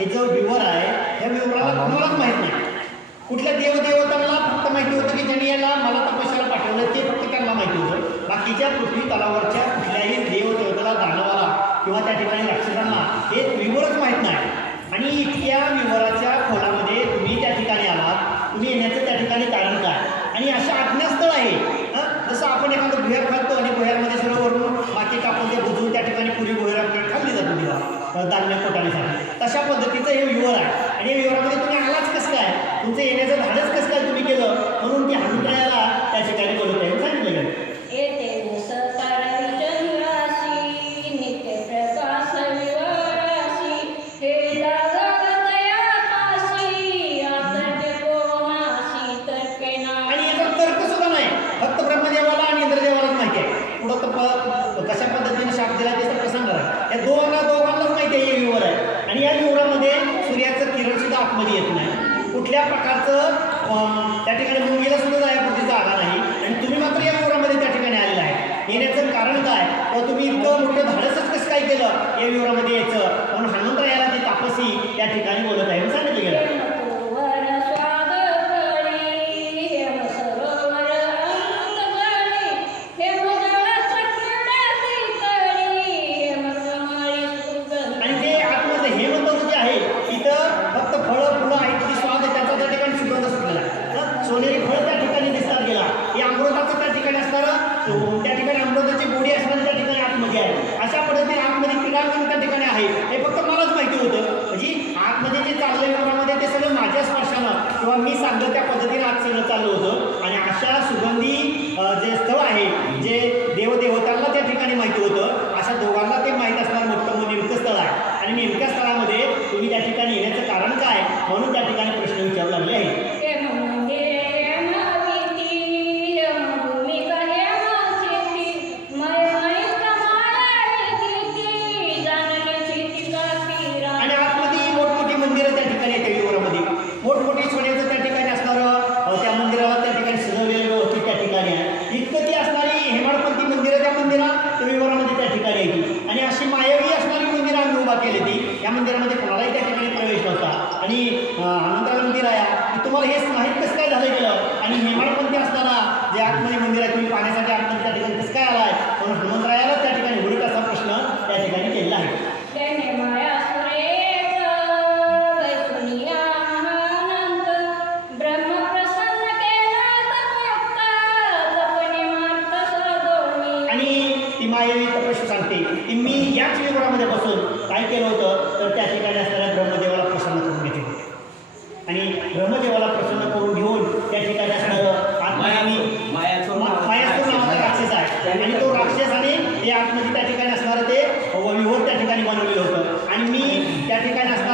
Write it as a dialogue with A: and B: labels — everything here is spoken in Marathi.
A: हे जो विवर आहे ह्या विवराला कोणालाच माहीत नाही. कुठल्या देवदेवतांना फक्त माहिती होतं की ज्यांनी याला मला तपस्याला पाठवलं ते फक्त त्यांना माहिती होतं. बाकीच्या पृथ्वी तलावरच्या कुठल्याही देवदेवताला दानवाला किंवा त्या ठिकाणी राक्षसांना हे विवरच आतमध्ये येत नाही. कुठल्या प्रकारचं त्या ठिकाणी मुंबईला सुद्धा जाण्यापुरती जागा नाही. आणि तुम्ही मात्र या विवरामध्ये त्या ठिकाणी आलेला आहे. येण्याचं कारण काय? व तुम्ही इतकं मोठं धाडसच कसं काय केलं या विवरामध्ये यायचं? म्हणून हनुमंतराया त्या ठिकाणी अमृताची गोडी असणारी त्या ठिकाणी आतमध्ये आहे. अशा पद्धतीने आतमध्ये तिघांकन त्या ठिकाणी आहे. हे फक्त मलाच माहिती होतं. म्हणजे आतमध्ये जे चाललंय मनामध्ये ते सगळं माझ्या स्पर्शानं किंवा मी सांगत त्या पद्धतीने आज सगळं चाललं होतं. तुम्ही
B: अनंतराय मंदिर
A: आहे. की तुम्हाला हेच माहीत कसं काय झालं गेलं आणि हेमाडपंथी असताना? जे आतमध्ये मंदिर आहे तुम्ही पाण्यासाठी आतमध्ये त्या ठिकाणी कसं काय आला आहे म्हणून हनुमंतरायाला त्या ठिकाणी होईल असा प्रश्न त्या ठिकाणी केलेला आहे. मी याच विवरामध्ये बसून काय केलं होतं? तर त्या ठिकाणी असणाऱ्या ब्रह्मदेवाला प्रसन्न करून ते आतमध्ये त्या ठिकाणी असणारं ते विहोर त्या ठिकाणी बनवलेलं होतं. आणि मी त्या ठिकाणी असणार